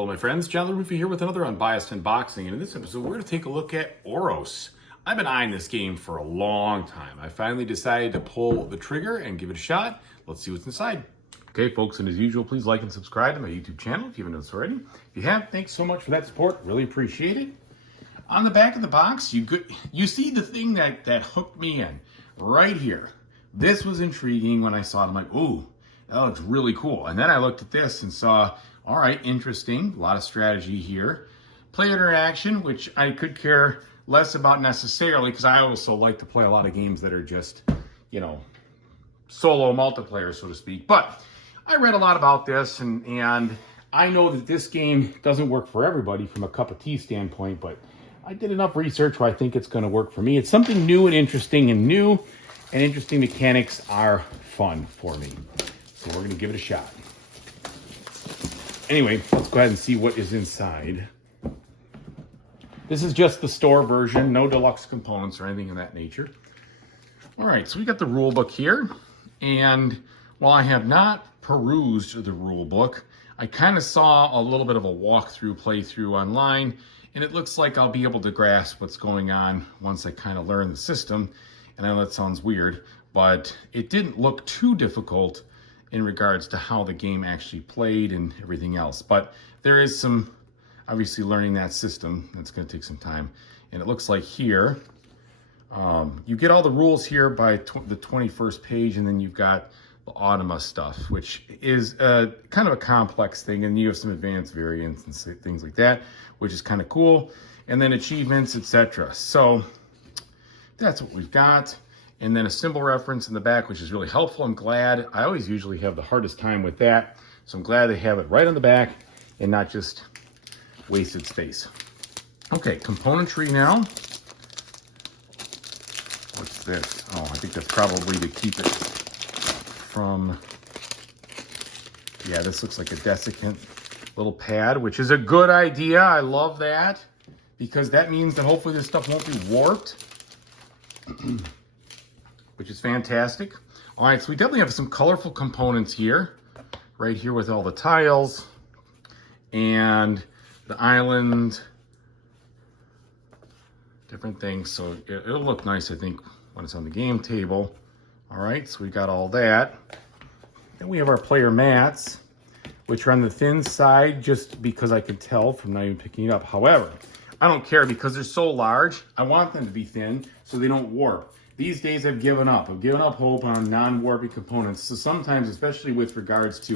Hello my friends, LaRuffa here with another Unbiased unboxing, and in this episode we're going to take a look at Oros. I've been eyeing this game for a long time. I finally decided to pull the trigger and give it a shot. Let's see what's inside. Okay folks, and as usual, please like and subscribe to my YouTube channel if you haven't done so already. If you have, thanks so much for that support, really appreciate it. On the back of the box, you see the thing that hooked me in, right here. This was intriguing when I saw it. I'm like, ooh, that looks really cool. And then I looked at this and saw, all right, interesting, a lot of strategy here. Player interaction, which I could care less about necessarily, because I also like to play a lot of games that are just, you know, solo multiplayer, so to speak. But I read a lot about this, and I know that this game doesn't work for everybody from a cup of tea standpoint, but I did enough research where I think it's going to work for me. It's something new and interesting, and new and interesting mechanics are fun for me. So we're going to give it a shot. Anyway, let's go ahead and see what is inside. This is just the store version, no deluxe components or anything of that nature. All right, so we got the rule book here. And while I have not perused the rule book, I kind of saw a little bit of a walkthrough, playthrough online, and it looks like I'll be able to grasp what's going on once I kind of learn the system. And I know that sounds weird, but it didn't look too difficult in regards to how the game actually played and everything else. But there is some, obviously, learning that system. That's going to take some time. And it looks like here, you get all the rules here by the 21st page, and then you've got the Automa stuff, which is kind of a complex thing, and you have some advanced variants and things like that, which is kind of cool. And then achievements, etc. So that's what we've got. And then a symbol reference in the back, which is really helpful. I'm glad. I always usually have the hardest time with that. So I'm glad they have it right on the back and not just wasted space. Okay, componentry now. What's this? Oh, I think that's probably to keep it from, yeah, this looks like a desiccant little pad, which is a good idea. I love that, because that means that hopefully this stuff won't be warped. Which is fantastic. All right, so we definitely have some colorful components here, right here with all the tiles and the island, different things. So it'll look nice, I think, when it's on the game table. All right, so we got all that. Then we have our player mats, which are on the thin side, just because I could tell from not even picking it up. However, I don't care, because they're so large. I want them to be thin so they don't warp. These days I've given up. I've given up hope on non-warping components. So sometimes, especially with regards to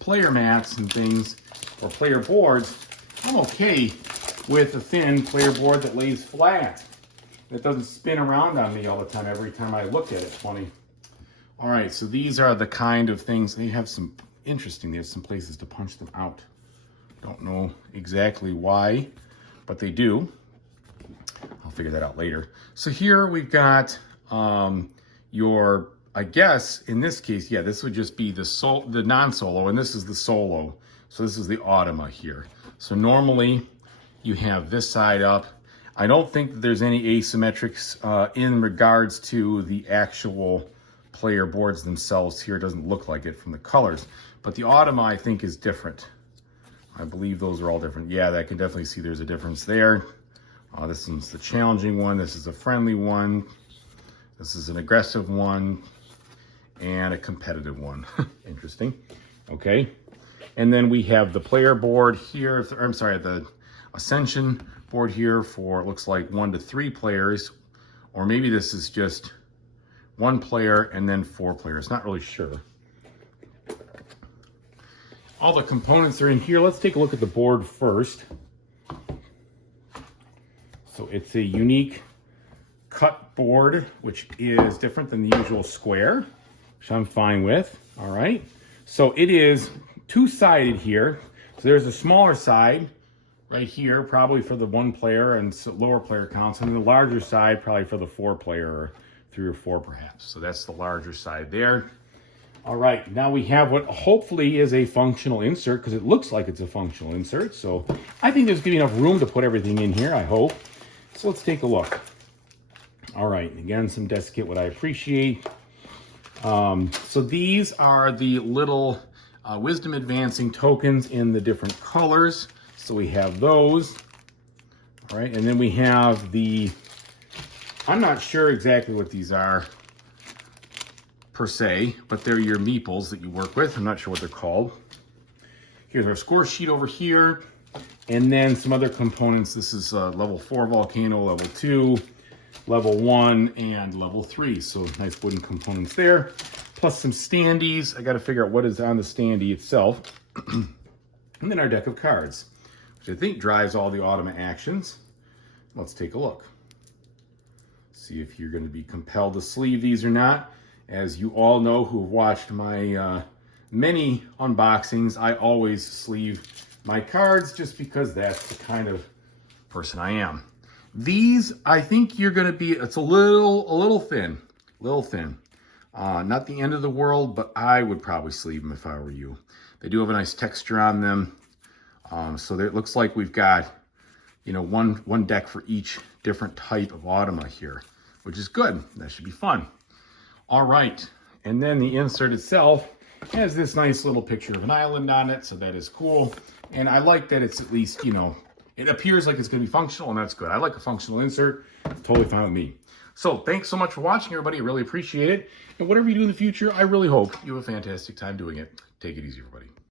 player mats and things, or player boards, I'm okay with a thin player board that lays flat. That doesn't spin around on me all the time every time I look at it. Funny. All right, so these are the kind of things. They have some, interesting, they have some places to punch them out. Don't know exactly why, but they do. I'll figure that out later. So here we've got your, I guess in this case, yeah, this would just be the non-solo, and this is the solo. So this is the Automa here. So normally you have this side up. I don't think that there's any asymmetrics in regards to the actual player boards themselves here. It doesn't look like it from the colors, but the Automa I think is different. I believe those are all different. Yeah, I can definitely see there's a difference there. This one's the challenging one. This is a friendly one. This is an aggressive one and a competitive one. Interesting. Okay. And then we have the player board here. I'm sorry, the Ascension board here for, it looks like 1 to 3 players, or maybe this is just 1 player and then 4 players. Not really sure. All the components are in here. Let's take a look at the board first. So it's a unique cut board, which is different than the usual square, which I'm fine with. All right. So it is two-sided here. So there's a smaller side right here, probably for the 1 player and lower player counts, and the larger side probably for the 4 player, or 3 or 4 perhaps. So that's the larger side there. All right, now we have what hopefully is a functional insert, because it looks like it's a functional insert. So I think there's going to be enough room to put everything in here, I hope. So let's take a look. All right, again, some desiccant, what I appreciate. So these are the little Wisdom Advancing tokens in the different colors. So we have those. All right, and then we have the, I'm not sure exactly what these are per se, but they're your meeples that you work with. I'm not sure what they're called. Here's our score sheet over here. And then some other components. This is level 4 volcano, level 2, level 1, and level 3. So nice wooden components there. Plus some standees. I got to figure out what is on the standee itself. And then our deck of cards, which I think drives all the Automa actions. Let's take a look. See if you're going to be compelled to sleeve these or not. As you all know who have watched my many unboxings, I always sleeve my cards just because that's the kind of person I am. These, I think you're going to be, it's a little thin. Not the end of the world, but I would probably sleeve them if I were you. They do have a nice texture on them. So it looks like we've got, you know, one deck for each different type of Automa here, which is good. That should be fun. All right, and then the insert itself has this nice little picture of an island on it, so that is cool. And I like that it's at least, you know, it appears like it's going to be functional, and that's good. I like a functional insert. It's totally fine with me. So thanks so much for watching, everybody. I really appreciate it. And whatever you do in the future, I really hope you have a fantastic time doing it. Take it easy, everybody.